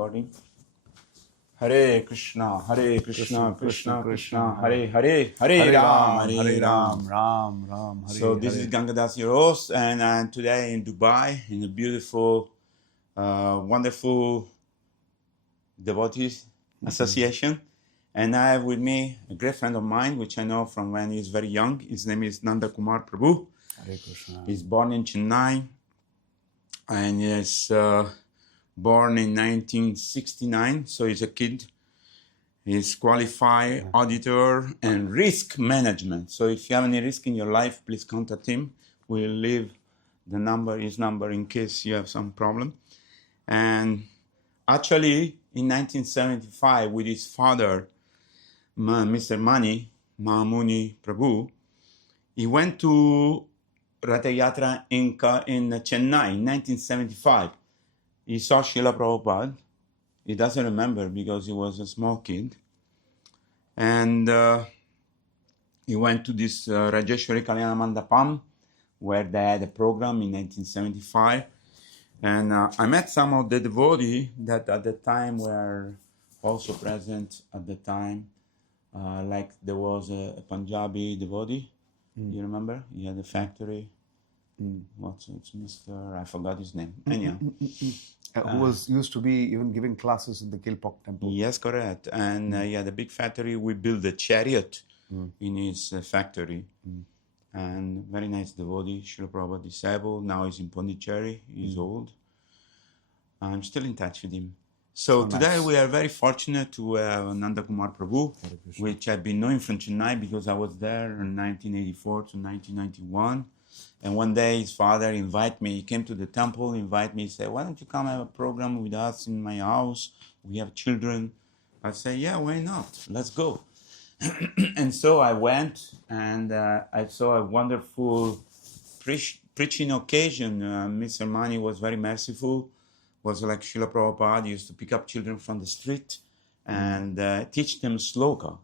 recording. Hare Krishna, Krishna, Krishna, Hare Hare, Hare Ram, Ram, Hare So this is Ganga Das, your host, and today in Dubai, in a beautiful, wonderful devotees association. And I have with me a great friend of mine, which I know from when he's very young. His name is Nanda Kumar Prabhu. Hare Krishna. He's born in Chennai, and he's born in 1969, so he's a kid. He's qualified auditor and risk management. So if you have any risk in your life, please contact him. We'll leave his number in case you have some problem. And actually, in 1975, with his father, Mr. Mani, Mahamuni Prabhu, he went to Ratha Yatra in Chennai in 1975. He saw Srila Prabhupada. He doesn't remember because he was a small kid. And he went to this Rajeshwari Kalyana Mandapam, where they had a program in 1975. And I met some of the devotees that at the time were also present at the time. Like there was a Punjabi devotee. You remember? He had a factory. It's Mr. I forgot his name. Anyhow. Who used to be even giving classes in the Kilpok temple. Yes, correct. And he had a big factory. We built a chariot in his factory. And very nice devotee, Srila Prabhupada disabled. Now he's in Pondicherry. He's old. I'm still in touch with him. So today we are very fortunate to have Nanda Kumar Prabhu, which I've been knowing from Chennai because I was there in 1984 to 1991. And one day his father invited me, he came to the temple, invited me, he said, why don't you come have a program with us in my house? We have children. I said, yeah, why not? Let's go. And so I went, and I saw a wonderful preaching occasion. Mr. Mani was very merciful, was like Srila Prabhupada. He used to pick up children from the street and teach them sloka,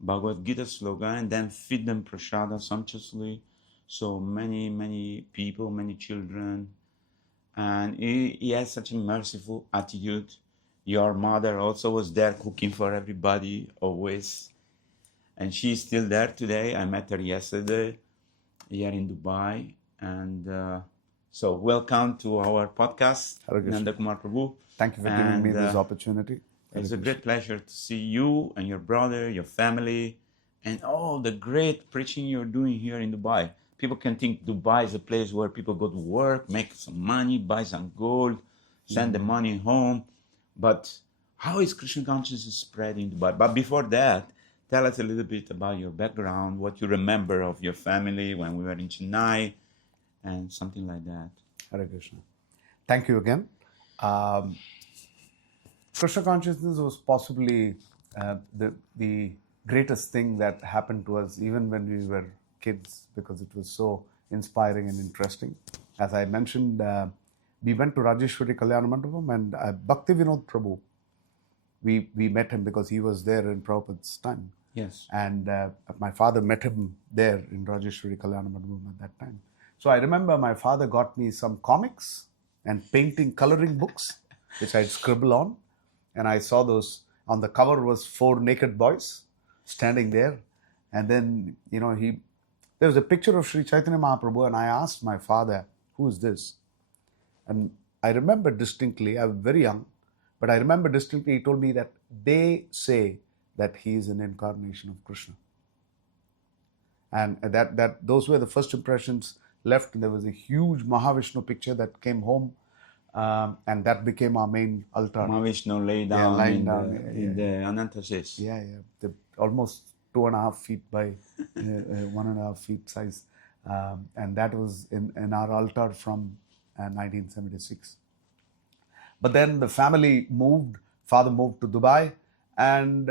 Bhagavad Gita sloka, and then feed them prasada sumptuously. So many people, many children. And he has such a merciful attitude. Your mother also was there cooking for everybody, always. And she's still there today. I met her yesterday here in Dubai. And so welcome to our podcast, Nanda Kumar Prabhu. Thank you for giving me this opportunity. It's a great pleasure to see you and your brother, your family, and all the great preaching you're doing here in Dubai. People can think Dubai is a place where people go to work, make some money, buy some gold, send the money home. But how is Krishna consciousness spread in Dubai? But before that, tell us a little bit about your background, what you remember of your family when we were in Chennai, and something like that. Hare Krishna. Thank you again. Krishna consciousness was possibly the greatest thing that happened to us even when we were kids, because it was so inspiring and interesting. As I mentioned, we went to Rajeshwari Kalyana Mandapam, and Bhakti Vinod Prabhu, we met him because he was there in Prabhupada's time. Yes. And my father met him there in Rajeshwari Kalyana Mandapam at that time. So I remember my father got me some comics and coloring books, which I'd scribble on. And I saw those. On the cover was 4 naked boys standing there. And then, there was a picture of Sri Chaitanya Mahaprabhu, and I asked my father, who is this? And I remember distinctly, I was very young, but I remember distinctly he told me that they say that he is an incarnation of Krishna. And those were the first impressions left. There was a huge Mahavishnu picture that came home, and that became our main altar. Mahavishnu lay down in the Anantasis. Yeah. Almost 2.5 feet by 1.5 feet size. And that was in our altar from 1976. But then the family moved, father moved to Dubai, and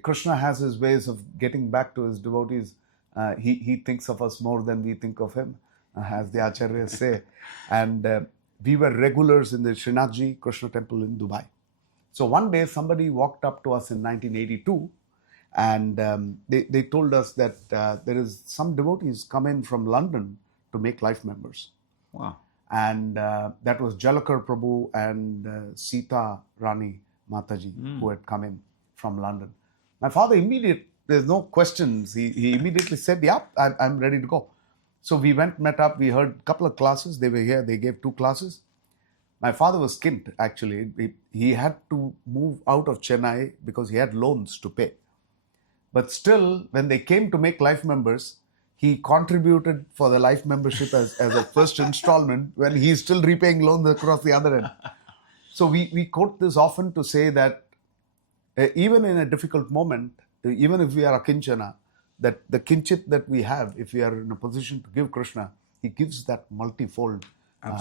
Krishna has his ways of getting back to his devotees. He thinks of us more than we think of him, as the acharyas say. And we were regulars in the Srinathji Krishna temple in Dubai. So one day somebody walked up to us in 1982, and they told us that there is some devotees come in from London to make life members. Wow. And that was Jalakar Prabhu and Sita Rani Mataji who had come in from London. My father there's no questions. He immediately said, yeah, I'm ready to go. So we went, met up, we heard a couple of classes. They were here, they gave 2 classes. My father was skint, actually. He had to move out of Chennai because he had loans to pay. But still, when they came to make life members, he contributed for the life membership as a first installment when he's still repaying loans across the other end. So we quote this often to say that even in a difficult moment, even if we are akinchana, that the kinchit that we have, if we are in a position to give Krishna, he gives that multifold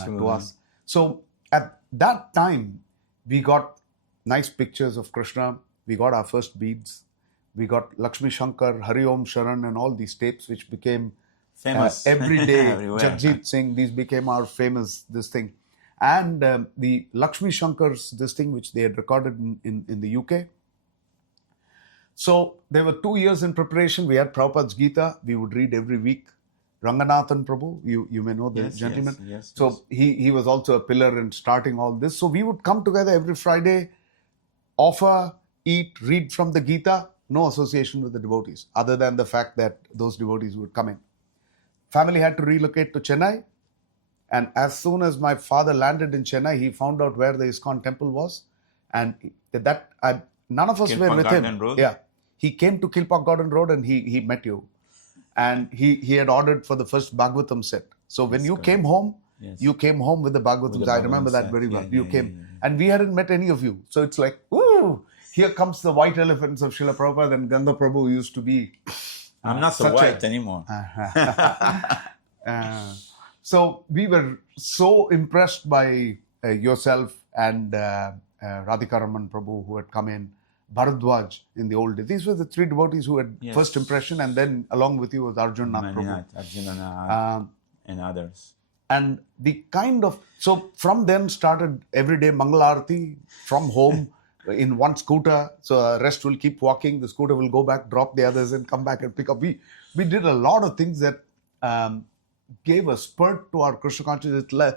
to us. So at that time, we got nice pictures of Krishna. We got our first beads. We got Lakshmi Shankar, Hari Om Sharan and all these tapes which became famous every day. everywhere. Jagjit Singh, these became our famous, this thing. And the Lakshmi Shankar's, this thing which they had recorded in the UK. So there were 2 years in preparation. We had Prabhupada's Gita. We would read every week. Ranganathan Prabhu, you may know the gentleman. Yes. He was also a pillar in starting all this. So we would come together every Friday, offer, eat, read from the Gita. No association with the devotees, other than the fact that those devotees would come in. Family had to relocate to Chennai. And as soon as my father landed in Chennai, he found out where the ISKCON temple was. And none of us were with him. Road? Yeah. He came to Kilpauk Garden Road and he met you. And he had ordered for the first Bhagavatam set. So when you came home, you came home with the Bhagavatams. I remember that very well. You came. And we hadn't met any of you. So it's like, ooh, here comes the white elephants of Srila Prabhupada and Ganga Prabhu used to be. I'm not so white anymore. So we were so impressed by yourself and Radhika Raman Prabhu who had come in, Bharadwaj in the old days. These were the 3 devotees who had first impression, and then along with you was Arjun Nath Prabhu. And others. And the kind of, so from then started everyday Mangalarti from home in one scooter. So the rest will keep walking. The scooter will go back, drop the others and come back and pick up. We did a lot of things that gave a spurt to our Krishna consciousness.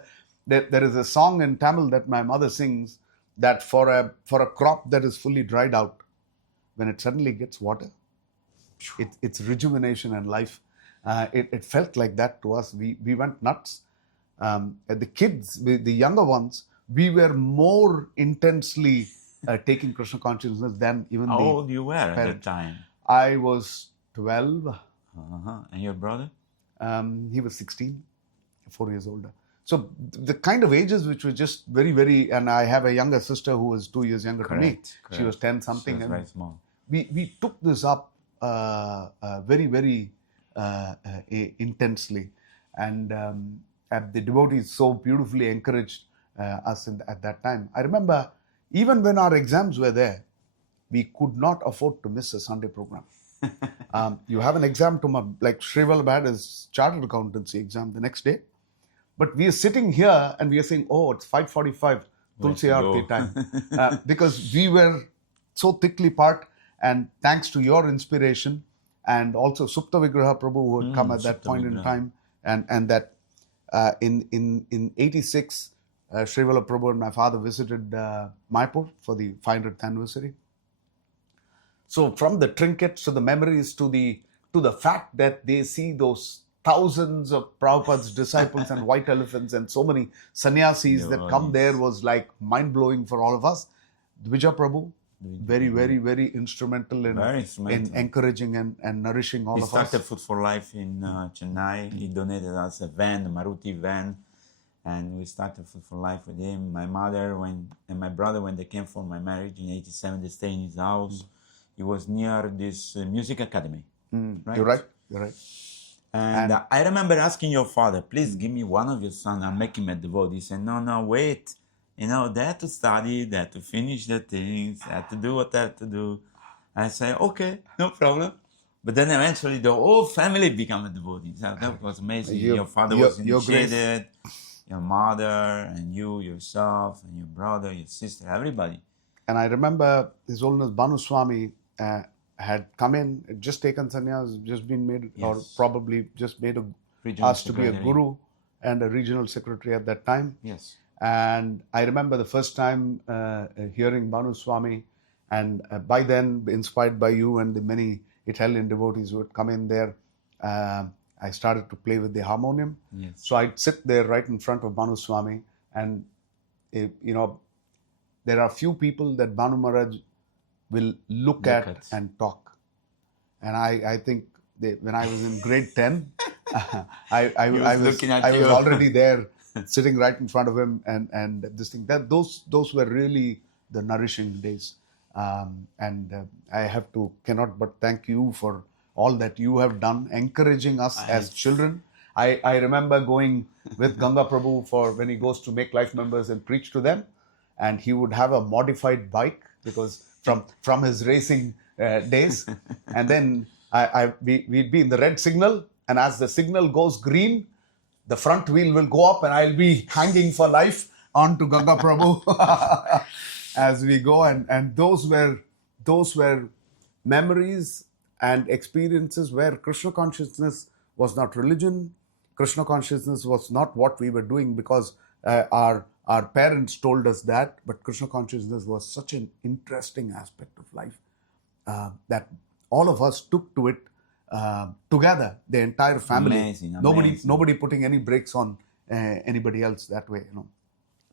There is a song in Tamil that my mother sings that for a crop that is fully dried out, when it suddenly gets water, it's rejuvenation and life. It felt like that to us. We went nuts. The kids, the younger ones, we were more intensely taking Krishna consciousness than even How old you were at that time? I was 12. And your brother? He was 16, 4 years older. So the kind of ages which were just very, very, and I have a younger sister who was 2 years younger than me. She was 10 something. She was very small. We took this up very, very intensely. And the devotees so beautifully encouraged us at that time. I remember even when our exams were there, we could not afford to miss a Sunday program. You have an exam like Srivalabh had his chartered accountancy exam the next day. But we are sitting here and we are saying, oh, it's 5:45, Tulsi Aarti time. Because we were so thickly part, and thanks to your inspiration and also Supta Vigraha Prabhu who had come at that point in time, and that in 86, Srivalabh Prabhu and my father visited Mayapur for the 500th anniversary. So from the trinkets to the memories to the fact that they see those thousands of Prabhupada's disciples and white elephants and so many sannyasis that come there was like mind-blowing for all of us. Dvija Prabhu, very, very, very instrumental in encouraging and nourishing all of us. He started Food for Life in Chennai. He donated us a van, a Maruti van, and we started Food for Life with him. My mother and my brother, when they came for my marriage in 87, they stayed in his house. He was near this music academy. Right? You're right. And I remember asking your father, please give me one of your sons, I'll make him a devotee. He said, no, wait. They had to study, they had to finish the things, they had to do what they had to do. I said, okay, no problem. But then eventually the whole family became a devotee. So that was amazing. Your father was initiated, your mother, and you, yourself, and your brother, your sister, everybody. And I remember His Holiness Bhanu Swami had come in, just taken sannyas, just been made, or probably just made asked to be a guru. and a regional secretary at that time. Yes. And I remember the first time hearing Bhanu Swami, and by then, inspired by you and the many Italian devotees who would come in there, I started to play with the harmonium. Yes. So I'd sit there right in front of Bhanu Swami, and there are few people that Bhanu Maharaj will look at and talk. And I think when I was in grade 10, I was already there, sitting right in front of him, and this thing. Those were really the nourishing days. And I cannot but thank you for all that you have done, encouraging us as children. I remember going with Ganga Prabhu for when he goes to make life members and preach to them, and he would have a modified bike because from his racing days, and then we'd be in the red signal, and as the signal goes green, the front wheel will go up, and I'll be hanging for life onto Ganga Prabhu as we go, and those were memories and experiences where Krishna consciousness was not religion. Krishna consciousness was not what we were doing because our parents told us that, but Krishna consciousness was such an interesting aspect of life that all of us took to it together, the entire family. Amazing. Nobody putting any brakes on anybody else that way.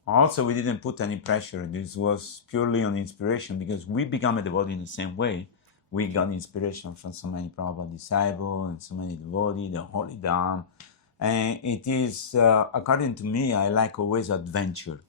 Also, we didn't put any pressure. This was purely on inspiration because we become a devotee in the same way. We got inspiration from so many Prabhupada disciples and so many devotees, the Holy Dham. And it is, according to me, I like always adventure.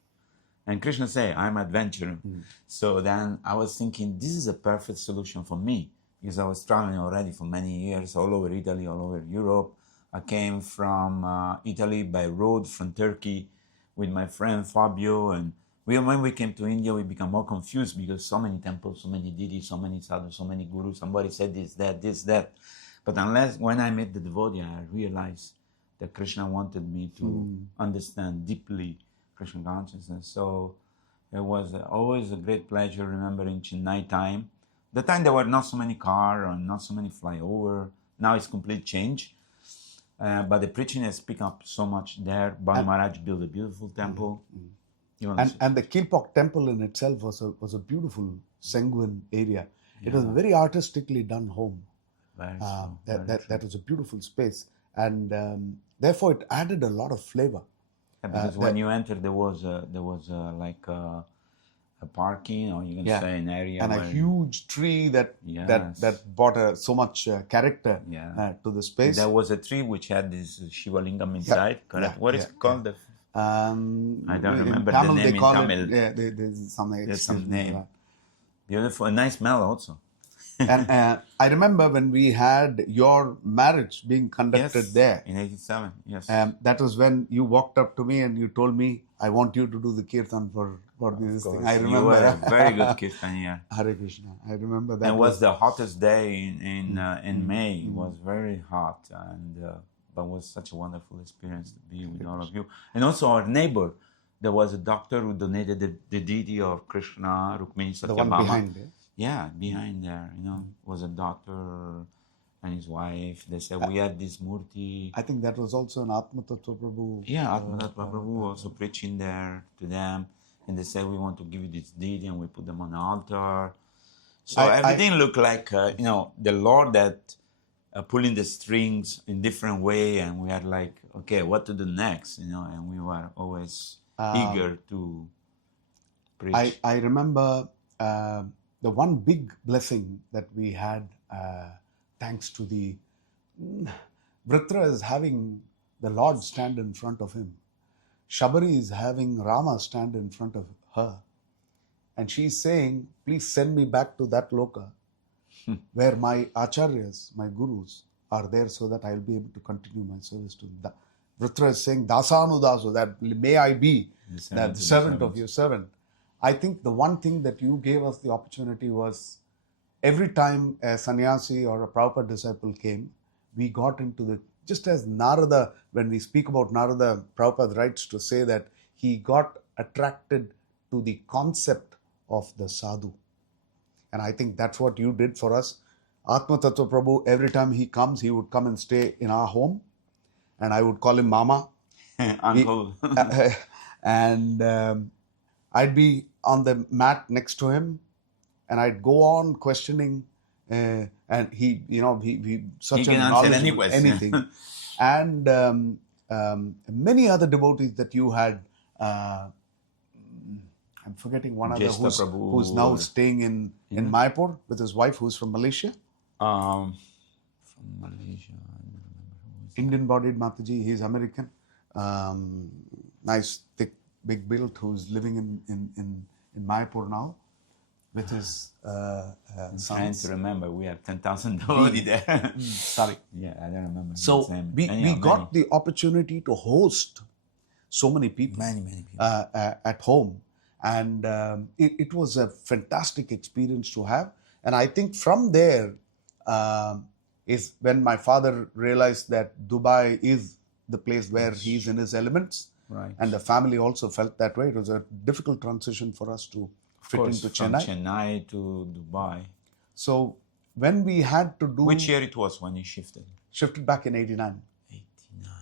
And Krishna said, I'm adventurer. So then I was thinking, this is a perfect solution for me because I was traveling already for many years all over Italy, all over Europe. I came from Italy by road from Turkey with my friend Fabio. And when we came to India, we became more confused because so many temples, so many deities, so many sadhus, so many gurus. Somebody said this, that. But when I met the devotee, I realized that Krishna wanted me to understand deeply Krishna consciousness. So it was always a great pleasure remembering Chennai time. The time there were not so many cars and not so many flyover. Now it's complete change. But the preaching has picked up so much there. Bhanu Maharaj built a beautiful temple. And the Kilpok temple in itself was a beautiful sanguine area. It was a very artistically done home. That was a beautiful space. And therefore, it added a lot of flavor. Yeah, because when you entered, there was like a parking, or you can say an area, and a huge tree that brought so much character to the space. There was a tree which had this Shiva Lingam inside. Correct. What is it called? I don't remember Tamil, the name in Tamil. There's some name. Beautiful, a nice smell also. And I remember when we had your marriage being conducted there. In 87, yes. That was when you walked up to me and you told me, I want you to do the kirtan for this thing. I remember. You were a very good kirtan, yeah. Hare Krishna. I remember that. And it was the hottest day in May. It was very hot, but it was such a wonderful experience to be with all of you. And also our neighbor, there was a doctor who donated the deity of Krishna, Rukmini Satyabhama. The one behind there. Yeah, behind there, was a doctor and his wife. They said we had this murti. I think that was also an Atma Tattva Prabhu. Yeah, Atma Tattva Prabhu also preaching there to them. And they said, we want to give you this deity, and we put them on the altar. So everything looked like, the Lord that pulling the strings in different way. And we had like, okay, what to do next, and we were always eager to preach. I remember the one big blessing that we had, thanks to the Vritra is having the Lord stand in front of him. Shabari is having Rama stand in front of her. And she's saying, please send me back to that loka where my acharyas, my gurus are there so that I'll be able to continue my service to them. Vritra is saying, Dasanu Dasu, that may I be the servant of your servant. I think the one thing that you gave us the opportunity was every time a sannyasi or a Prabhupada disciple came, we got into just as Narada, when we speak about Narada, Prabhupada writes to say that he got attracted to the concept of the sadhu. And I think that's what you did for us. Atma Tattva Prabhu, every time he comes, he would come and stay in our home. And I would call him Mama. Uncle. And I'd be on the mat next to him, and I'd go on questioning, and he such He a can answer knowledgeable any question. anything, and many other devotees that you had. I'm forgetting one other who's now staying in Mayapur with his wife, who's from Malaysia. From Malaysia. Indian-bodied Mataji, he's American. Nice, thick, big build, who's living in Mayapur now with his I'm sons. trying to remember. We have 10,000 devotees there. Sorry. Yeah, I don't remember. So we got the opportunity to host so many people. Many people. At home. And it was a fantastic experience to have. And I think from there is when my father realized that Dubai is the place where he's in his elements. Right. And the family also felt that way. It was a difficult transition for us to fit into Chennai. From Chennai to Dubai. So when we had to do... Which year it was when you shifted? Shifted back in 89. 89.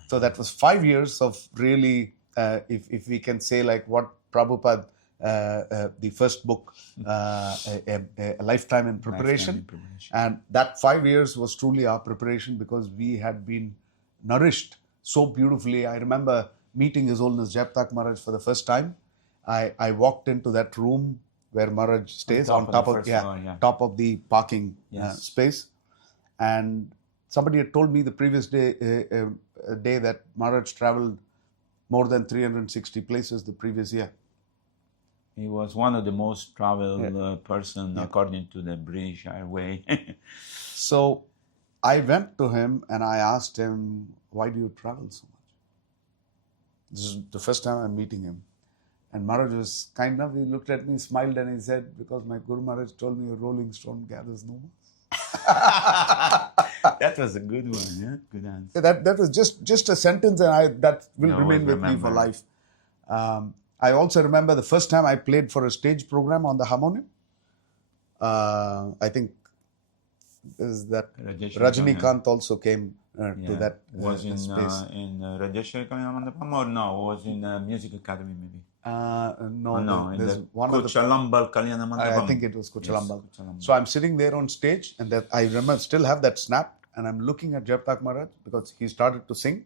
So that was 5 years of really, if we can say like what Prabhupada, the first book, a lifetime in preparation. And that 5 years was truly our preparation because we had been nourished so beautifully. I remember meeting His Holiness Jayaptak Maharaj for the first time. I walked into that room where Maharaj stays on top top of the parking space. And somebody had told me the previous day that Maharaj traveled more than 360 places the previous year. He was one of the most traveled person according to the British Airways. So I went to him and I asked him, why do you travel so much? This is the first time I'm meeting him. And Maharaj was kind enough. He looked at me, smiled, and he said, because my Guru Maharaj told me a rolling stone gathers no more. That was a good one, yeah? Good answer. That was just a sentence, and that will remain with me for life. I also remember the first time I played for a stage program on the harmonium. I think is that Rajinikanth also came to that space. In Rajeshwari Kalyan Mandapam or no? It was in Music Academy maybe? No, there's one Kuchalambal Kalyan Mandapam. I think it was Kuchalambal. Yes, so I'm sitting there on stage, and that I remember still have that snap, and I'm looking at Jayaptak Maharaj because he started to sing,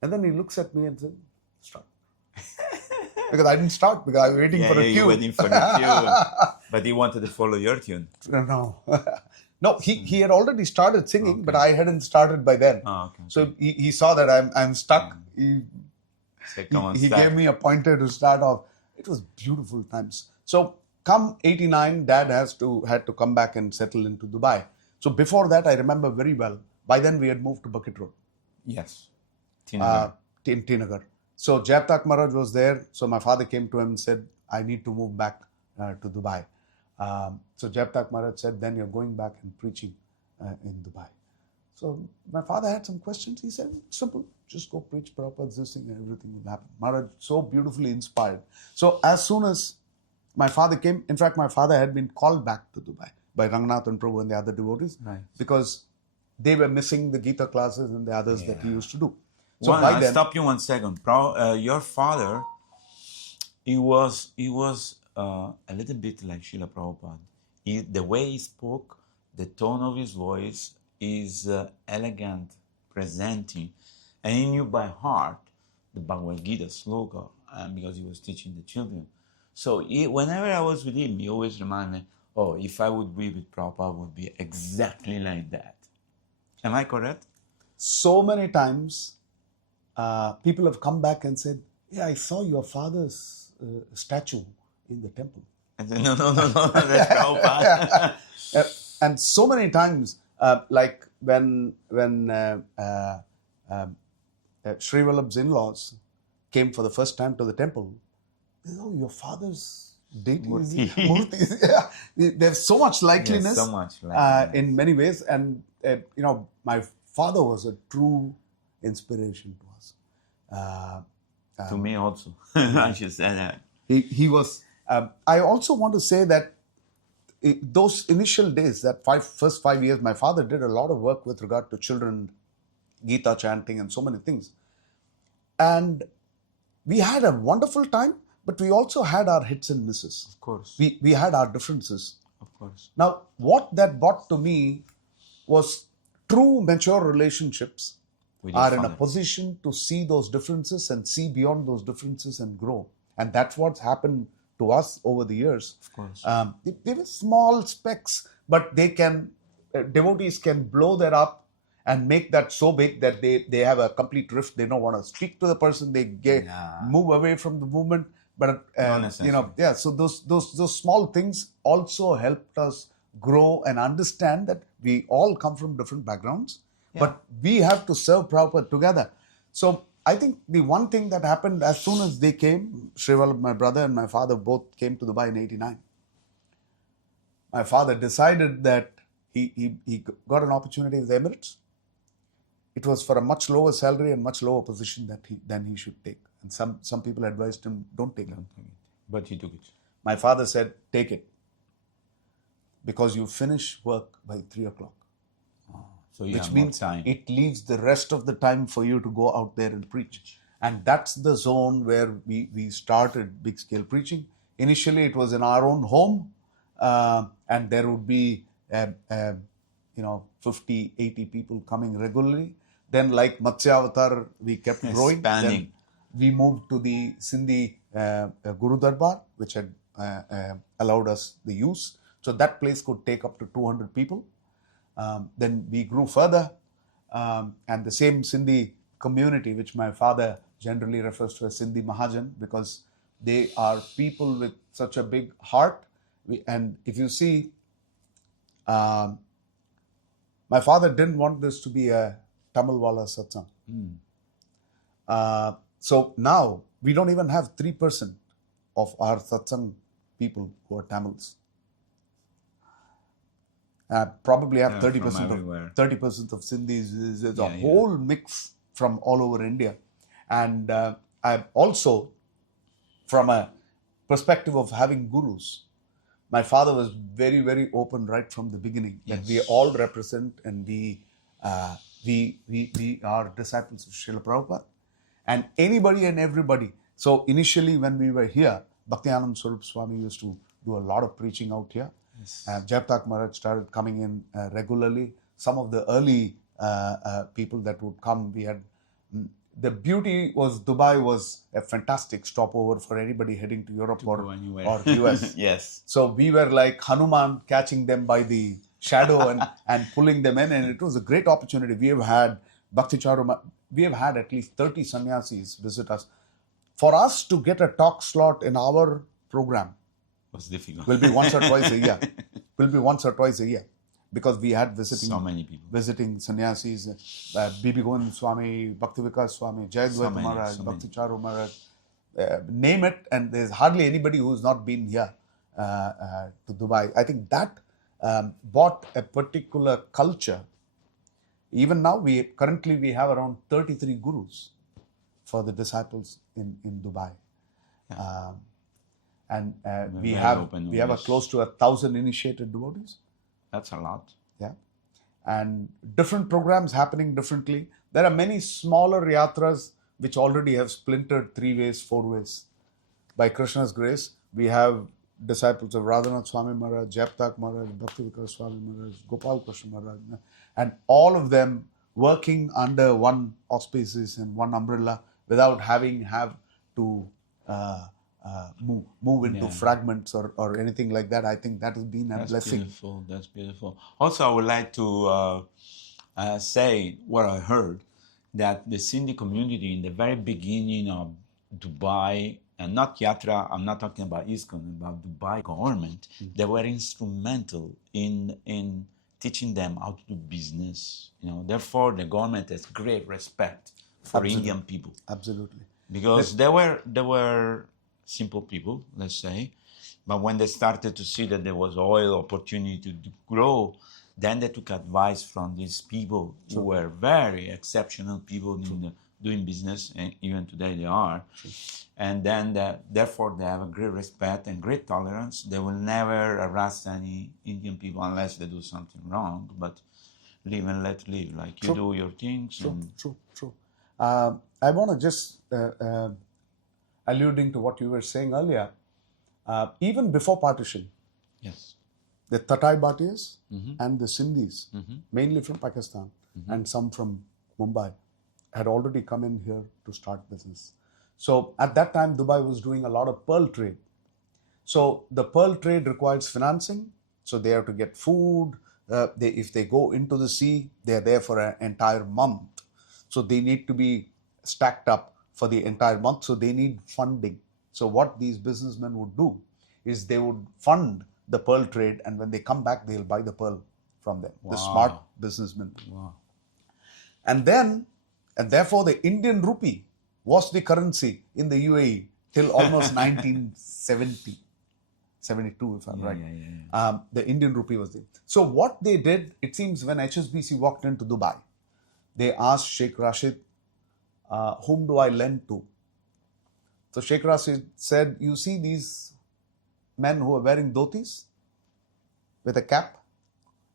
and then he looks at me and said, "Start." Because I didn't start because I was waiting for a cue. Waiting for the cue. But he wanted to follow your tune. No, he had already started singing, but I hadn't started by then. So he saw that I'm stuck. He gave me a pointer to start off. It was beautiful times. So come 89, Dad had to come back and settle into Dubai. So before that, I remember very well. By then, we had moved to Bucket Road. Yes. In Tinagar. So Jayaptak Maharaj was there. So my father came to him and said, I need to move back to Dubai. So Jayaptak Maharaj said, then you're going back and preaching in Dubai. So my father had some questions. He said, simple, just go preach Prabhupada's this thing and everything will happen. Maharaj so beautifully inspired. So as soon as my father came, in fact, my father had been called back to Dubai by Rangnath and Prabhu and the other devotees because they were missing the Gita classes and the others that he used to do. So I'll stop you 1 second. Your father, he was a little bit like Srila Prabhupada. The way he spoke, the tone of his voice is elegant, presenting, and he knew by heart the Bhagavad Gita sloka because he was teaching the children. So whenever I was with him, he always reminded me, oh, if I would be with Prabhupada, it would be exactly like that. Am I correct? So many times, people have come back and said, yeah, I saw your father's statue in the temple. I said, no, that's Prabhupada. And so many times, like when Sri Vallabh's in-laws came for the first time to the temple, they said, oh, your father's deity is Murti. There's so much likeliness, in many ways. And, my father was a true inspiration to us. To me also, I should say that. He was. I also want to say that those initial days, that first 5 years, my father did a lot of work with regard to children, Gita chanting and so many things. And we had a wonderful time, but we also had our hits and misses. Of course. We had our differences. Of course. Now, what that brought to me was true mature relationships are in a position to see those differences and see beyond those differences and grow. And that's what's happened to us over the years. Of course. They were small specks, but they can, devotees can blow that up and make that so big that they have a complete rift. They don't want to speak to the person. They move away from the movement. But so those small things also helped us grow and understand that we all come from different backgrounds, but we have to serve Prabhupada together. So I think the one thing that happened as soon as they came, Srival, my brother and my father both came to Dubai in 89. My father decided that he got an opportunity with the Emirates. It was for a much lower salary and much lower position than he should take. And some people advised him, don't take it. But he took it. My father said, take it. Because you finish work by 3 o'clock. So you which have means more time. It leaves the rest of the time for you to go out there and preach. And that's the zone where we started big scale preaching. Initially, it was in our own home. And there would be 50, 80 people coming regularly. Then like Matsya Avatar, we kept growing. Expanding. Then we moved to the Sindhi Guru Darbar, which had allowed us the use. So that place could take up to 200 people. Then we grew further. And the same Sindhi community, which my father generally refers to as Sindhi Mahajan, because they are people with such a big heart. And if you see, my father didn't want this to be a Tamilwala satsang. So now we don't even have 3% of our satsang people who are Tamils. Probably have 30% of Sindhis. There's a whole mix from all over India. And I'm also, from a perspective of having gurus, my father was very, very open right from the beginning that we all represent and we are disciples of Srila Prabhupada. And anybody and everybody. So initially when we were here, Bhaktiyanand Swarup Swami used to do a lot of preaching out here. Jayaptak Maharaj started coming in regularly. Some of the early people that would come, we had... The beauty was Dubai was a fantastic stopover for anybody heading to Europe or US. Yes. So we were like Hanuman catching them by the shadow and pulling them in. And it was a great opportunity. We have had we have had at least 30 sannyasis visit us. For us to get a talk slot in our program was difficult. Will be once or twice a year. Because we had so many people visiting sannyasis, Bibi Govind Swami, Bhaktivikas Swami, Jayadvaita Maharaj, Bhakti Charu Maharaj, name it, and there's hardly anybody who's not been here to Dubai. I think that brought a particular culture. Even now, currently we have around 33 gurus for the disciples in Dubai. And we have a close to 1,000 initiated devotees. That's a lot. Yeah. And different programs happening differently. There are many smaller yatras which already have splintered 3 ways, 4 ways. By Krishna's grace, we have disciples of Radhanath Swami Maharaj, Jayaptak Maharaj, Bhaktivikas Swami Maharaj, Gopal Krishna Maharaj, and all of them working under one auspices and one umbrella without having to move into fragments or anything like that. I think that has been a blessing. That's beautiful. Also, I would like to say what I heard, that the Sindhi community in the very beginning of Dubai, and not Yatra, I'm not talking about ISKCON, about Dubai government, they were instrumental in teaching them how to do business. Therefore, the government has great respect for Indian people. Absolutely. Because they were simple people, let's say, but when they started to see that there was oil opportunity to grow, then they took advice from these people who were very exceptional people in doing business, and even today they are. And then therefore they have a great respect and great tolerance. They will never harass any Indian people unless they do something wrong, but live and let live, like you do your things. True. I want to just, alluding to what you were saying earlier, even before partition, Yes. the Tatai Bhatiyas and the Sindhis, mainly from Pakistan and some from Mumbai, had already come in here to start business. So at that time, Dubai was doing a lot of pearl trade. So the pearl trade requires financing. So they have to get food. If they go into the sea, they are there for an entire month. So they need to be stacked up for the entire month. So they need funding. So what these businessmen would do is they would fund the pearl trade, and when they come back, they'll buy the pearl from them. Wow. The smart businessmen. Wow. And therefore the Indian rupee was the currency in the UAE till almost 1970, 72 if I'm right. The Indian rupee was there. So what they did, it seems when HSBC walked into Dubai, they asked Sheikh Rashid, whom do I lend to? So Sheikh Rashid said, you see these men who are wearing dhotis with a cap,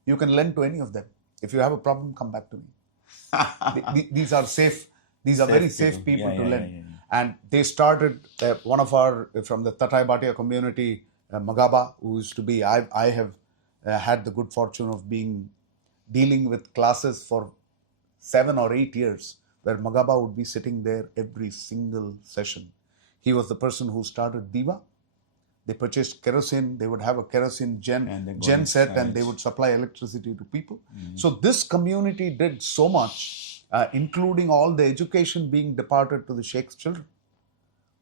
you can lend to any of them. If you have a problem, come back to me. These are safe. These are very safe people to lend. And they started, one of our, from the Tatai Bhatia community, Magaba, who used to be, I have had the good fortune of dealing with classes for 7 or 8 years, where Magaba would be sitting there every single session. He was the person who started Diva. They purchased kerosene. They would have a kerosene gen set, and they would supply electricity to people. So this community did so much, including all the education being departed to the Sheikh's children.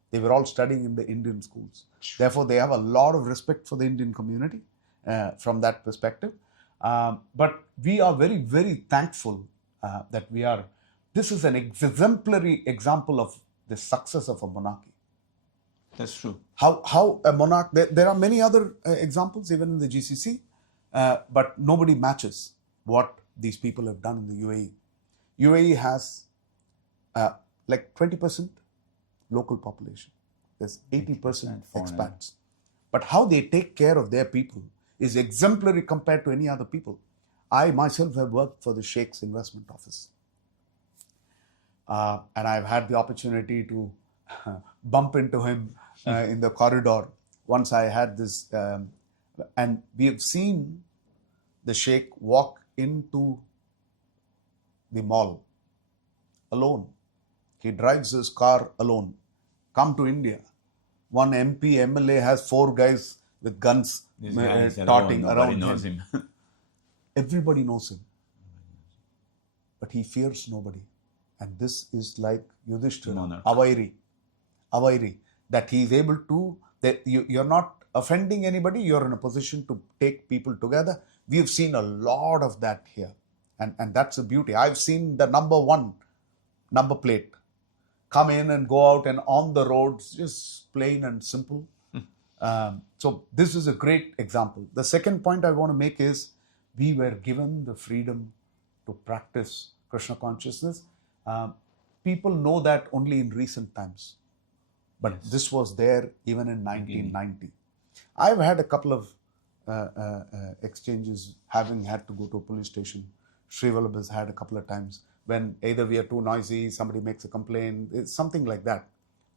They were all studying in the Indian schools. Therefore, they have a lot of respect for the Indian community from that perspective. But we are very, very thankful that this is an exemplary example of the success of a monarchy. That's true. How a monarch, there are many other examples even in the GCC, but nobody matches what these people have done in the UAE. UAE has like 20% local population. There's 80% expats. But how they take care of their people is exemplary compared to any other people. I myself have worked for the Sheikh's investment office. And I've had the opportunity to bump into him in the corridor. Once I had this, and we have seen the Sheikh walk into the mall alone. He drives his car alone. Come to India. One MP, MLA has 4 guys with guns trotting around him. Everybody knows him. But he fears nobody. And this is like Yudhishthira, Avairi, that he is able to, that you're not offending anybody, you're in a position to take people together. We have seen a lot of that here. And that's the beauty. I've seen the number plate come in and go out and on the roads, just plain and simple. So this is a great example. The second point I want to make is we were given the freedom to practice Krishna consciousness. People know that only in recent times. But this was there even in 1990. I've had a couple of exchanges, having had to go to a police station. Srivalabh has had a couple of times when either we are too noisy, somebody makes a complaint, it's something like that.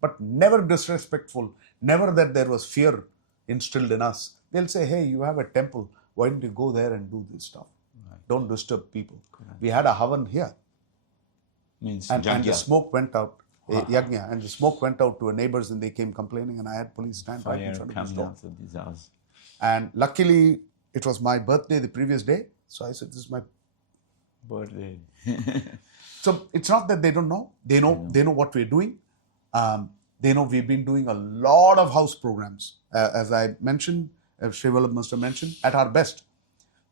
But never disrespectful, never that there was fear instilled in us. They'll say, hey, you have a temple, why don't you go there and do this stuff? Right. Don't disturb people. Correct. We had a havan here. Means and the smoke went out. Yagnya, and the smoke went out to our neighbors and they came complaining, and I had police stand right in front of the store. And luckily, it was my birthday the previous day. So I said, this is my birthday. So it's not that they don't know. They know what we're doing. They know we've been doing a lot of house programs. As I mentioned, Srivalabh must have mentioned, at our best.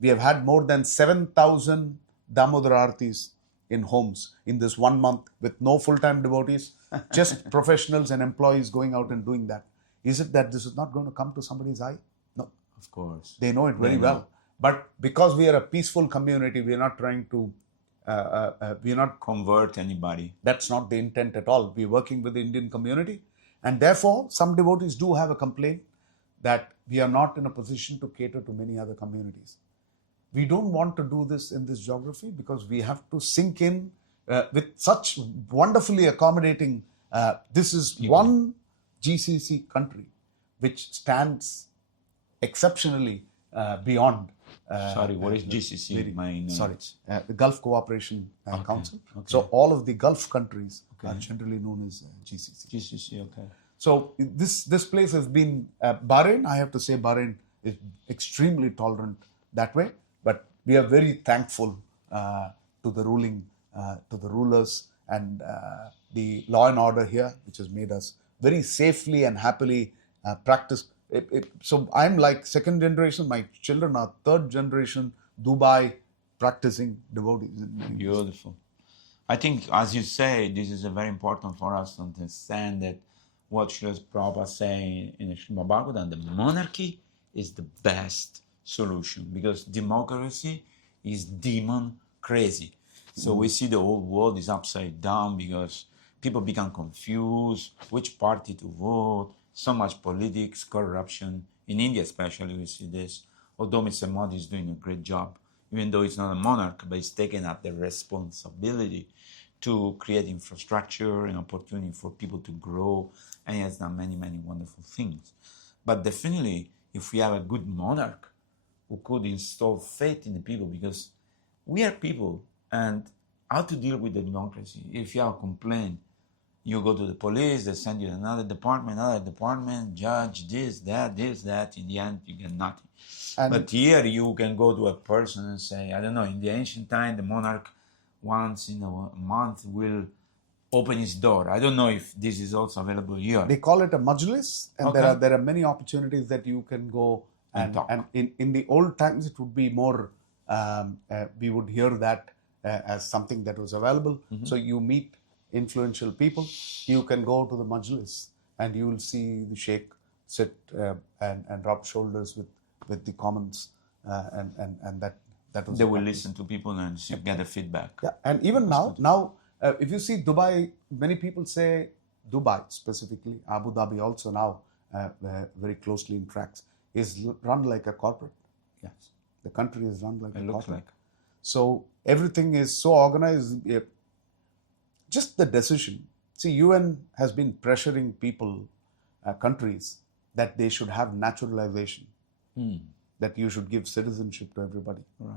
We have had more than 7,000 Damodar Aartis in homes in this 1 month with no full-time devotees, just professionals and employees going out and doing that. Is it that this is not going to come to somebody's eye? No. Of course. They know it very well. But because we are a peaceful community, we are not trying to, we are not convert anybody. That's not the intent at all. We are working with the Indian community. And therefore, some devotees do have a complaint that we are not in a position to cater to many other communities. We don't want to do this in this geography because we have to sink in with such wonderfully accommodating, this is one GCC country which stands exceptionally beyond. Sorry, what is GCC? Sorry, the Gulf Cooperation Council. Okay. So all of the Gulf countries are generally known as GCC. GCC, okay. So this place has been, Bahrain, I have to say Bahrain is extremely tolerant that way, but we are very thankful to the rulers and the law and order here, which has made us very safely and happily practice. So I'm like second generation, my children are third generation Dubai practicing devotees. Beautiful. I think, as you say, this is very important for us to understand that what Srila Prabhupada saying in Srimad Bhagavatam, the monarchy is the best solution because democracy is demon crazy. So we see the whole world is upside down because people become confused which party to vote, so much politics, corruption. In India especially we see this. Although Mr. Modi is doing a great job, even though he's not a monarch, but he's taking up the responsibility to create infrastructure and opportunity for people to grow, and he has done many, many wonderful things. But definitely, if we have a good monarch who could install faith in the people, because we are people, and how to deal with the democracy. If you have a complaint, you go to the police, they send you to another department, judge, this, that. In the end, you get nothing. But here, you can go to a person and say, I don't know, in the ancient time, the monarch once in a month will open his door. I don't know if this is also available here. They call it a majlis, and there are many opportunities that you can go and talk. And in the old times, it would be more, we would hear that as something that was available. Mm-hmm. So you meet influential people, you can go to the majlis and you will see the sheikh sit and rub shoulders with the commons, and that was. They will listen to people and get a feedback. Yeah, and even now, if you see Dubai, many people say Dubai specifically, Abu Dhabi also now very closely in tracks, is run like a corporate. Yes, the country is run like a corporate. So everything is so organized. Just the decision. See, UN has been pressuring people, countries, that they should have naturalization, that you should give citizenship to everybody. Right.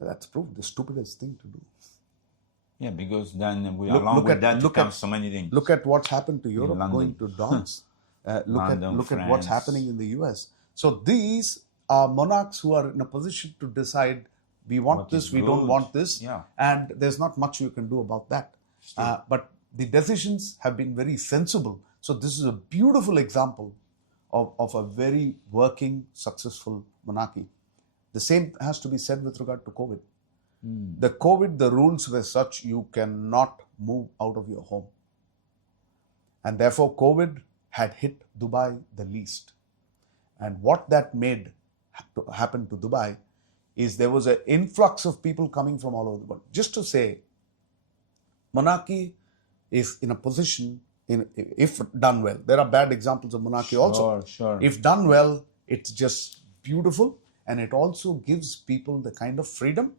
That's proved the stupidest thing to do. Yeah, because then along with that comes so many things. Look at what's happened to Europe, going to dons. Look at what's happening in the US. So these are monarchs who are in a position to decide, we want this, we don't want this, and there's not much you can do about that. But the decisions have been very sensible. So this is a beautiful example of a very working, successful monarchy. The same has to be said with regard to COVID. The rules were such you cannot move out of your home. And therefore, COVID had hit Dubai the least. And what that made happen to Dubai is there was an influx of people coming from all over the world. Just to say, monarchy is in a position, if done well. There are bad examples of monarchy also. Sure. If done well, it's just beautiful, and it also gives people the kind of freedom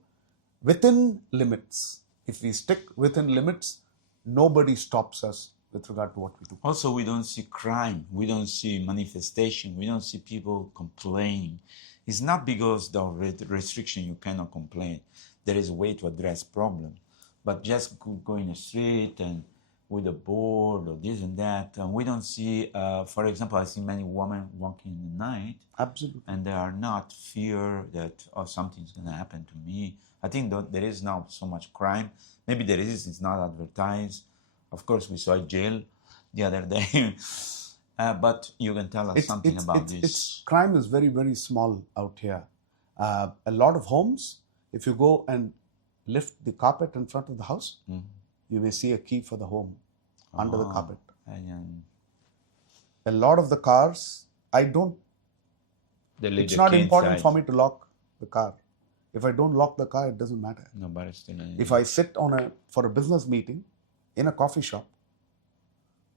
within limits. If we stick within limits, nobody stops us with regard to what we do. Also, we don't see crime. We don't see manifestation. We don't see people complaining. It's not because the restriction you cannot complain. There is a way to address problem. But just go in the street and with a board or this and that, and we don't see, for example, I see many women walking in the night. Absolutely. And they are not fear that, something's going to happen to me. I think that there is now so much crime. Maybe there is, it's not advertised. Of course, we saw a jail the other day. But you can tell us something about this. Crime is very, very small out here. A lot of homes, if you go and lift the carpet in front of the house, you may see a key for the home under the carpet. A lot of the cars, it's not important for me to lock the car. If I don't lock the car, it doesn't matter. Nobody's still in. If I sit for a business meeting in a coffee shop,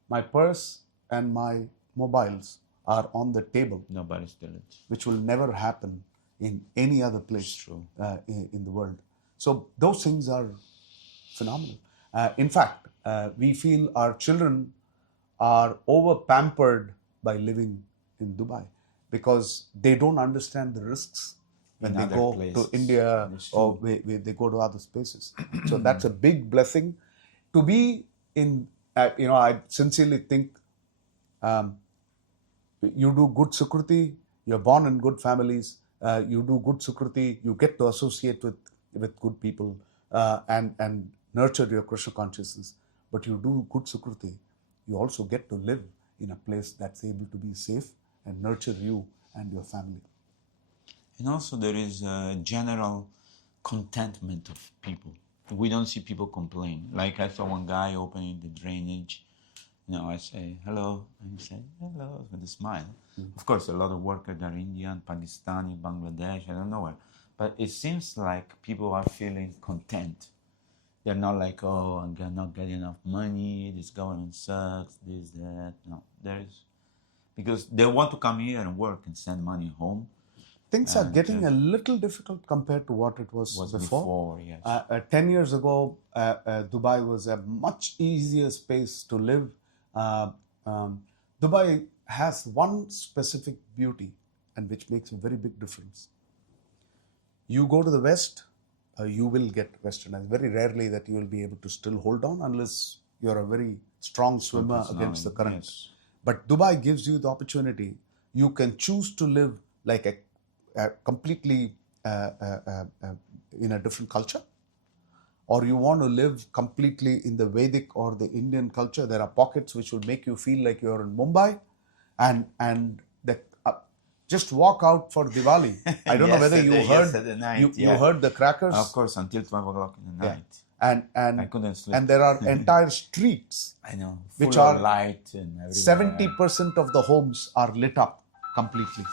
my purse and my mobiles are on the table. Nobody's still in. Which will never happen in any other place in the world. So those things are phenomenal. In fact, we feel our children are over pampered by living in Dubai because they don't understand the risks when In they other go places. to India That's or true. they go to other spaces. So that's a big blessing. To be in, I sincerely think you do good Sukriti, you're born in good families, you do good Sukriti, you get to associate with good people and nurture your Krishna consciousness. But you do good Sukriti, you also get to live in a place that's able to be safe and nurture you and your family. And also there is a general contentment of people. We don't see people complain. Like I saw one guy opening the drainage. I say hello, and he said hello with a smile. Of course, a lot of workers are Indian, Pakistani, Bangladesh, I don't know where. But it seems like people are feeling content. They're not like, oh, I'm not getting enough money, this government sucks, this, that. No, because they want to come here and work and send money home. Things are getting a little difficult compared to what it was before. Yes. 10 years ago, Dubai was a much easier space to live. Dubai has one specific beauty and which makes a very big difference. You go to the West, you will get westernized. Very rarely that you will be able to still hold on unless you're a very strong swimmer against the current. Yes. But Dubai gives you the opportunity. You can choose to live like a completely in a different culture, or you want to live completely in the Vedic or the Indian culture. There are pockets which will make you feel like you're in Mumbai, and just walk out for Diwali. I don't know whether you heard you heard the crackers. Of course, until 12 o'clock in the night. And I couldn't sleep. And there are entire streets. I know, which full are of light and everywhere. 70% of the homes are lit up completely.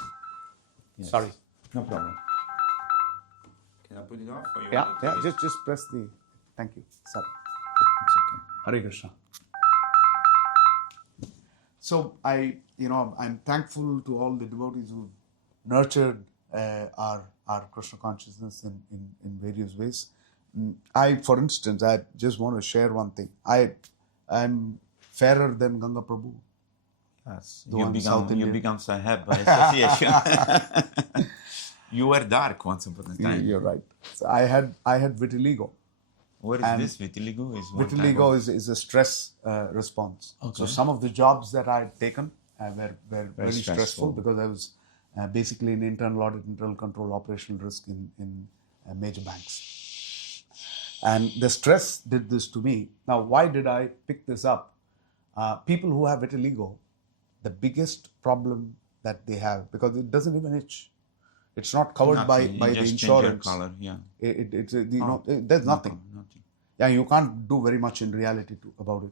Yes. Sorry. No problem. Can I put it off? Or you Yeah, want to yeah. take it? Just press the. Thank you. Sorry. It's okay. Hare Krishna. So I'm thankful to all the devotees who nurtured our Krishna consciousness in various ways. For instance, I just want to share one thing. I'm fairer than Ganga Prabhu. Yes. You become Sahib by association. You were dark once upon a time. You're right. So I had vitiligo. What is this? Vitiligo is one Vitiligo is a stress response. Okay. So some of the jobs that I had taken were very stressful because I was basically in internal audit, internal control, operational risk in major banks. And the stress did this to me. Now, why did I pick this up? People who have vitiligo, the biggest problem that they have, because it doesn't even itch. It's not covered by the insurance. Color, yeah. There's nothing. Yeah, you can't do very much in reality about it.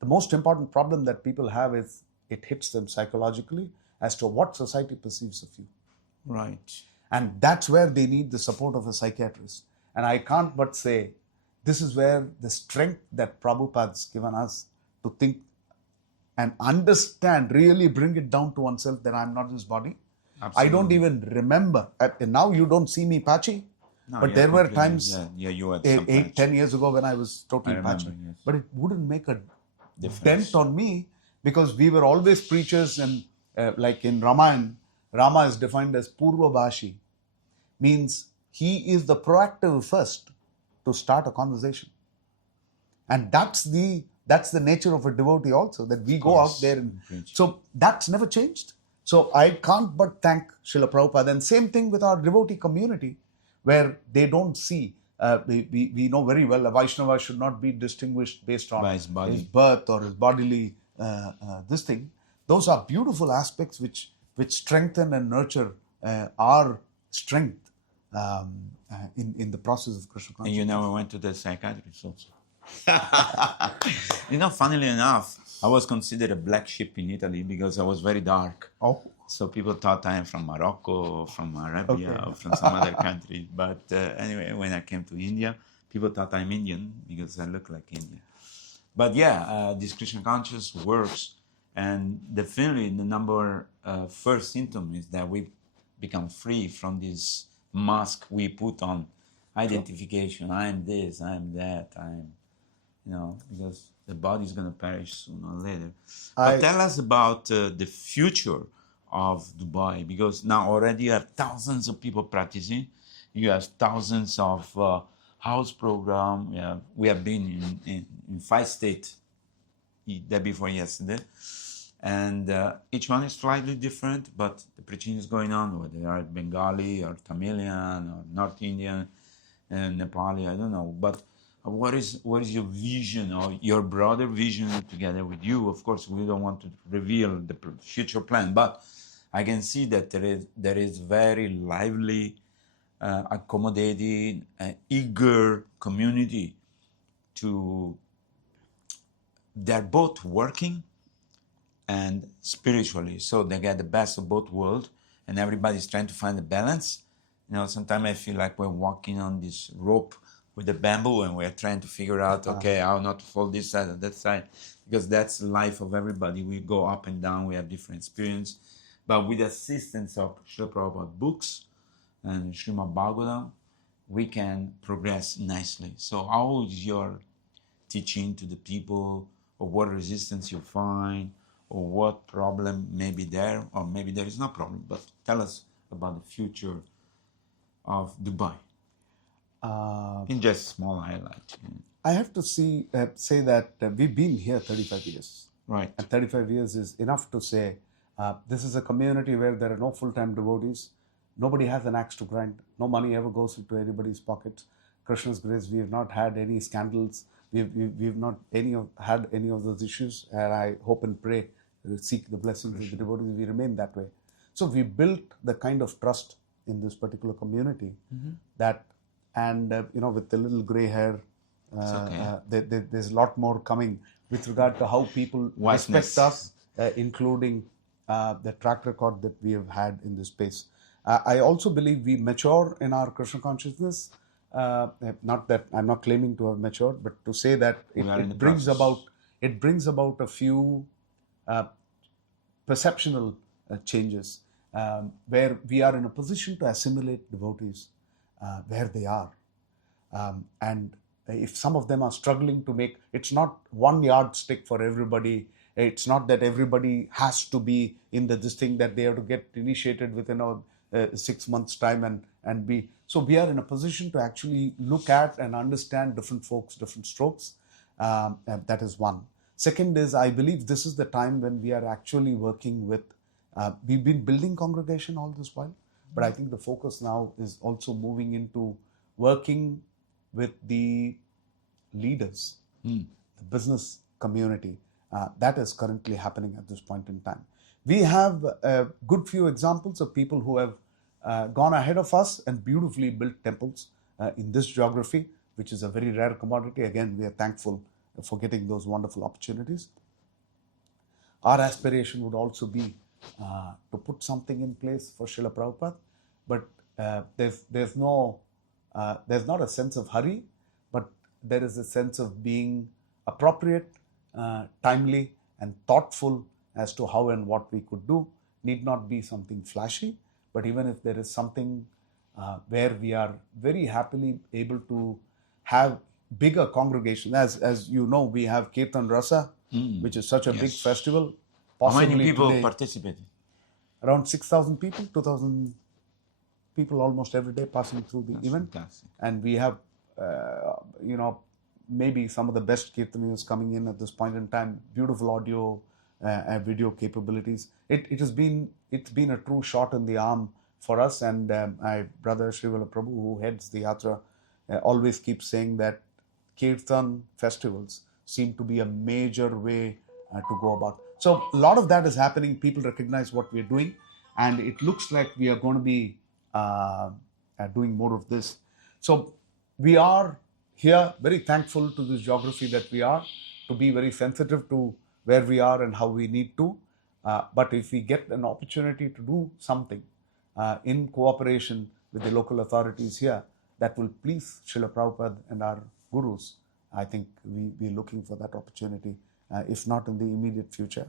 The most important problem that people have is it hits them psychologically as to what society perceives of you. Right. And that's where they need the support of a psychiatrist. And I can't but say, this is where the strength that Prabhupada's given us to think and understand, really bring it down to oneself that I'm not this body. Absolutely. I don't even remember. Now you don't see me patchy. No, but there were times, you had 10 years ago when I was totally patchy. Yes. But it wouldn't make a difference. dent on me because we were always preachers, and like in Ramayana, Rama is defined as Purva Bhashi, means he is the proactive first to start a conversation. And that's the nature of a devotee also, that we go out there and so that's never changed. So I can't but thank Srila Prabhupada. And same thing with our devotee community, where they don't see, we know very well a Vaishnava should not be distinguished based on his birth or his bodily this thing. Those are beautiful aspects which strengthen and nurture our strength in the process of Krishna consciousness. And you never went to the psychiatrist also. Funnily enough, I was considered a black sheep in Italy because I was very dark. Oh. So people thought I am from Morocco, from Arabia, or from some other country. But anyway, when I came to India, people thought I'm Indian because I look like Indian. But yeah, this Krishna conscious works. And definitely the first symptom is that we become free from this mask we put on identification. I'm this, I'm that, because the body is going to perish sooner or later. I- But tell us about the future of Dubai, because now already you have thousands of people practicing. You have thousands of house program. We have been in 5 states the day before yesterday. And each one is slightly different, but the preaching is going on, whether they are Bengali or Tamilian or North Indian and Nepali, I don't know. But what is your vision or your broader vision together with you? Of course, we don't want to reveal the future plan, but I can see that there is very lively, accommodating, eager community they're both working and spiritually, so they get the best of both worlds, and everybody's trying to find a balance. Sometimes I feel like we're walking on this rope with the bamboo, and we're trying to figure out, how not to fall this side or that side, because that's the life of everybody. We go up and down, we have different experience, but with the assistance of Srila Prabhupada books and Srimad Bhagavatam, we can progress nicely. So how is your teaching to the people, or what resistance you find, or what problem may be there, or maybe there is no problem? But tell us about the future of Dubai in just small highlight. I have to say that we've been here 35 years. Right. And 35 years is enough to say this is a community where there are no full-time devotees. Nobody has an axe to grind. No money ever goes into anybody's pockets. Krishna's grace, we have not had any scandals. We've not had any of those issues. And I hope and pray, seek the blessings of the devotees. We remain that way. So we built the kind of trust in this particular community that, and with the little gray hair, there's a lot more coming with regard to how people respect us, including the track record that we have had in this space. I also believe we mature in our Krishna consciousness. Not that I'm not claiming to have matured, but to say that it brings about a few perceptional changes where we are in a position to assimilate devotees where they are. And if some of them are struggling to make, it's not one yardstick for everybody. It's not that everybody has to be in this thing, that they have to get initiated within 6 months' time and be. So we are in a position to actually look at and understand different folks, different strokes. That is one. Second is, I believe this is the time when we are actually working with, we've been building congregation all this while, but I think the focus now is also moving into working with the leaders, the business community. That is currently happening at this point in time. We have a good few examples of people who have gone ahead of us and beautifully built temples in this geography, which is a very rare commodity. Again, we are thankful for getting those wonderful opportunities. Our aspiration would also be to put something in place for Srila Prabhupada, but there's not a sense of hurry, but there is a sense of being appropriate, timely, and thoughtful as to how and what we could do. Need not be something flashy, but even if there is something where we are very happily able to have bigger congregation, as you know, we have Kirtan Rasa, which is such a big festival. How many people today, participated? Around 6,000 people, 2,000 people almost every day passing through the event. Fantastic. And we have, maybe some of the best Kirtanias coming in at this point in time, beautiful audio and video capabilities. It's been a true shot in the arm for us, and my brother Srivala Prabhu, who heads the Yatra, always keeps saying that Kirtan festivals seem to be a major way to go about. So a lot of that is happening. People recognize what we're doing, and it looks like we are going to be doing more of this. So we are here very thankful to this geography that we are, to be very sensitive to where we are and how we need to. But if we get an opportunity to do something in cooperation with the local authorities here that will please Srila Prabhupada and our gurus, I think we're looking for that opportunity, if not in the immediate future,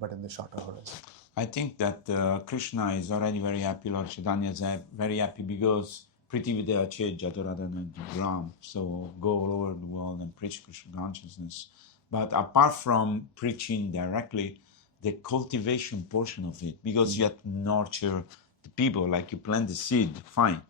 but in the shorter horizon. I think that Krishna is already very happy, Lord Chaitanya is very happy, because Priti Vidya Che Jaturadana Gram. So go all over the world and preach Krishna consciousness. But apart from preaching directly, the cultivation portion of it, because you have to nurture the people, like you plant the seed, fine,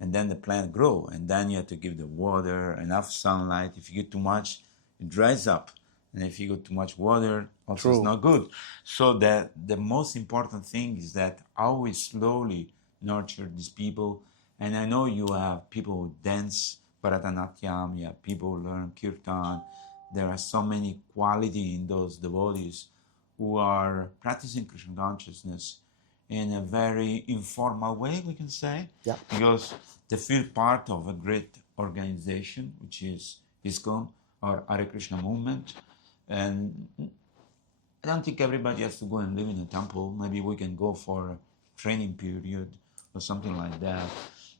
and then the plant grow, and then you have to give the water, enough sunlight. If you get too much, it dries up, and if you get too much water, also it's not good. So the most important thing is that always slowly nurture these people. And I know you have people who dance Bharatanatyam, you have people who learn Kirtan. There are so many quality in those devotees who are practicing Krishna consciousness in a very informal way, we can say, because they feel part of a great organization, which is ISKCON, or Hare Krishna movement. And I don't think everybody has to go and live in a temple. Maybe we can go for a training period or something like that.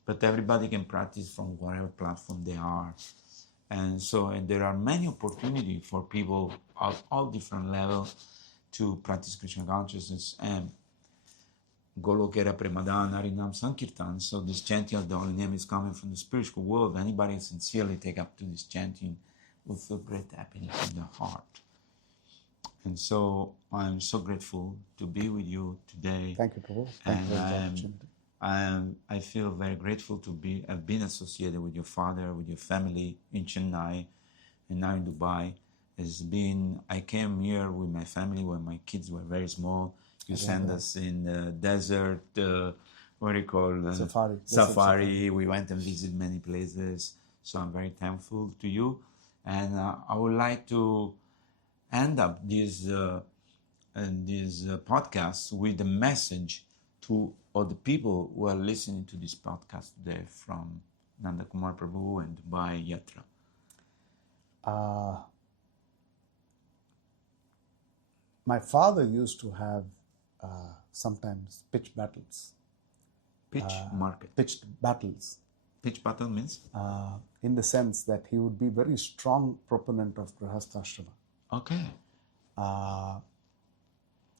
But everybody can practice from whatever platform they are. And so there are many opportunities for people at all different levels to practice Krishna consciousness. And Golokera Premadana Harinam Sankirtan. So this chanting of the holy name is coming from the spiritual world. Anybody sincerely take up to this chanting will feel great happiness in the heart. And so I'm so grateful to be with you today. Thank you, Prabhu. Thank you for the opportunity. I feel very grateful to have been associated with your father, with your family in Chennai, and now in Dubai. I came here with my family when my kids were very small. You sent us in the desert, what do you call Safari. We went and visited many places. So I'm very thankful to you. And I would like to end up this podcast with a message to all the people who are listening to this podcast today from Nanda Kumar Prabhu and Dubai Yatra. My father used to have sometimes pitch battles. Pitch market. Pitched battles. Pitch battle means? In the sense that he would be very strong proponent of Grihastha-ashrama. Okay.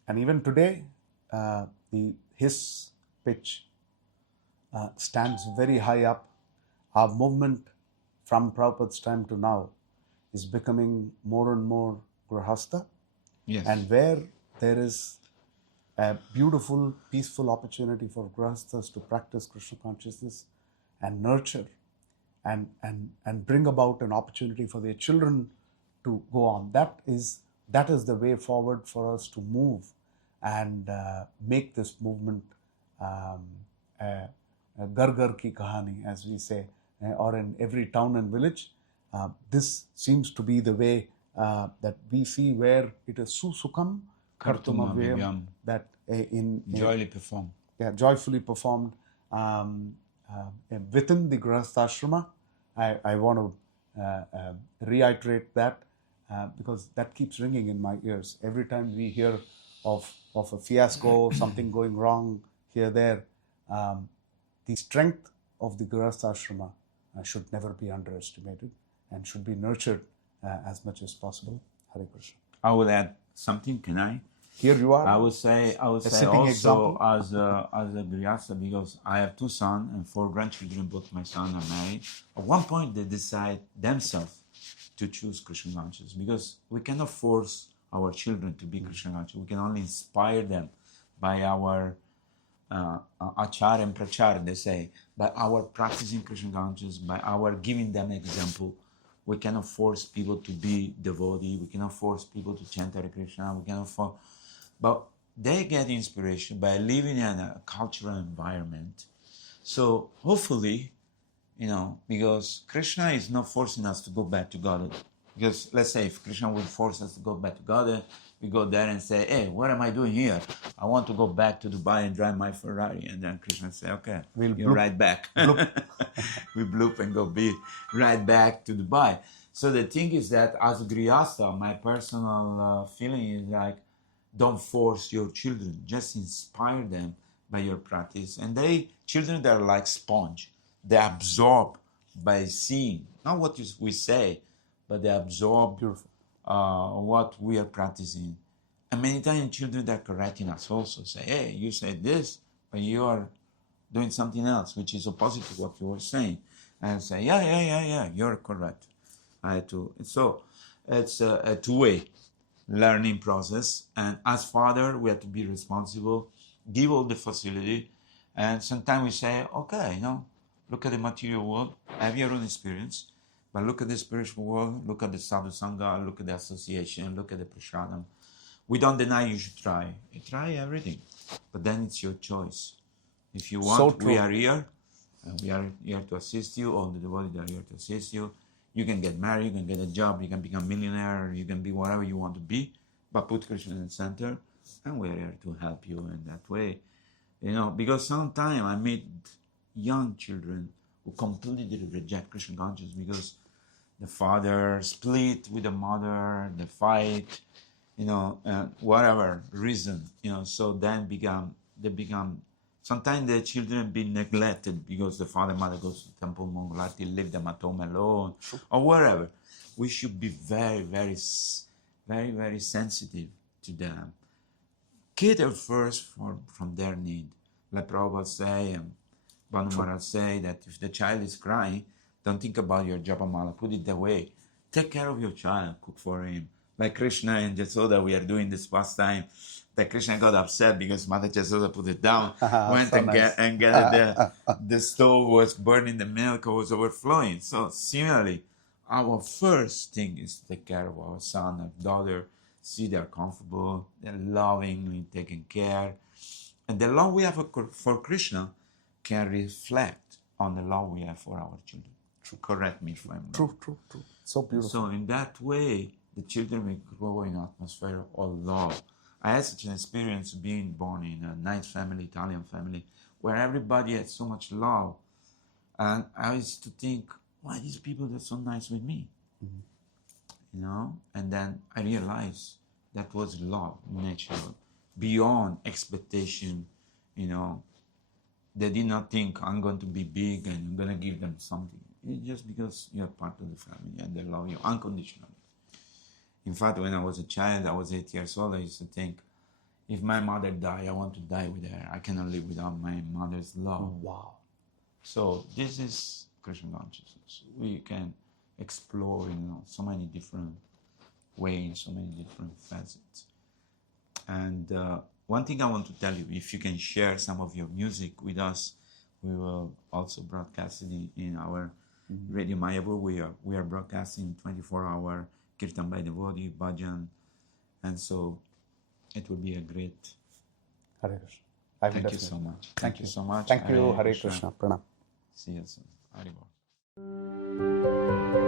And even today, his pitch stands very high up. Our movement from Prabhupada's time to now is becoming more and more Grihastha. Yes. And where there is a beautiful, peaceful opportunity for Grihasthas to practice Krishna consciousness and nurture and bring about an opportunity for their children to go on. That is the way forward for us to move and make this movement a Gar ki kahani, as we say, or in every town and village. This seems to be the way that we see where it is susukam kartum avyayam, that joyfully performed. Yeah, joyfully performed within the Grihastha-ashrama. I want to reiterate that because that keeps ringing in my ears. Every time we hear of a fiasco, something going wrong here, there, the strength of the Grihastha-ashrama should never be underestimated and should be nurtured as much as possible. Hare Krishna. I would add something, can I? Here you are. I would say also example. as a Grihastha, because I have 2 sons and 4 grandchildren. Both my sons are married. At one point, they decide themselves to choose Krishna consciousness, because we cannot force our children to be Krishna conscious. We can only inspire them by our achar and prachar, they say, by our practicing Krishna consciousness, by our giving them example. We cannot force people to be devotee. We cannot force people to chant Hare Krishna. We cannot force, but they get inspiration by living in a cultural environment. So hopefully, because Krishna is not forcing us to go back to God. Because let's say if Krishna would force us to go back to God, we go there and say, hey, what am I doing here? I want to go back to Dubai and drive my Ferrari. And then Krishna say, okay, you're right back. We bloop and go right back to Dubai. So the thing is that as a Grihastha, my personal feeling is like, don't force your children. Just inspire them by your practice. And children, they're like sponge. They absorb by seeing, not what we say, but they absorb what we are practicing. And many times children, they're correcting us also, say, hey, you said this, but you are doing something else, which is opposite to what you were saying. And say, yeah, you're correct. I had to. So it's a two-way learning process. And as father, we have to be responsible, give all the facility. And sometimes we say, okay, look at the material world, have your own experience, but look at the spiritual world, look at the sadhu sangha, look at the association, look at the prasadam. We don't deny you should try. You try everything, but then it's your choice. If you want, we are here, and we are here to assist you. All the devotees are here to assist you. You can get married, you can get a job, you can become a millionaire, you can be whatever you want to be, but put Krishna in the center, and we're here to help you in that way. Because sometimes I meet young children who completely reject Krishna consciousness because the father split with the mother, the fight, whatever reason, so then they become, sometimes the children be neglected because the father and mother goes to temple Mongolati, leave them at home alone, or wherever. We should be very, very, very, very sensitive to them. Cater first from their need. Like Prabhupada say, and Banu Maharaj say that if the child is crying, don't think about your japamala, put it away. Take care of your child, cook for him. Like Krishna and Jasoda, we are doing this pastime. That Krishna got upset because Mother Jasoda put it down, went so and get the stove was burning, the milk was overflowing. So similarly, our first thing is to take care of our son or daughter, see they're comfortable, they're lovingly taken care. And the love we have for Krishna can reflect on the love we have for our children. True. Correct me if I'm wrong. True. So beautiful. So in that way, the children will grow in an atmosphere of love. I had such an experience being born in a nice family, Italian family, where everybody had so much love. And I used to think, why these people are so nice with me? Mm-hmm. And then I realized that was love, natural, beyond expectation. They did not think I'm going to be big and I'm going to give them something. It's just because you're part of the family and they love you unconditionally. In fact, when I was a child, I was 8 years old, I used to think, if my mother died, I want to die with her. I cannot live without my mother's love. Wow. So this is Krishna consciousness. We can explore in so many different ways, so many different facets. And one thing I want to tell you, if you can share some of your music with us, we will also broadcast it in our Radio Mayapur. We are broadcasting 24-hour Kirtan by devotee, bhajan, and so it will be a great. Hare Krishna. Thank you so much. Thank you so much. Thank you. Hare Krishna. Pranam. See you soon. Hare Krishna.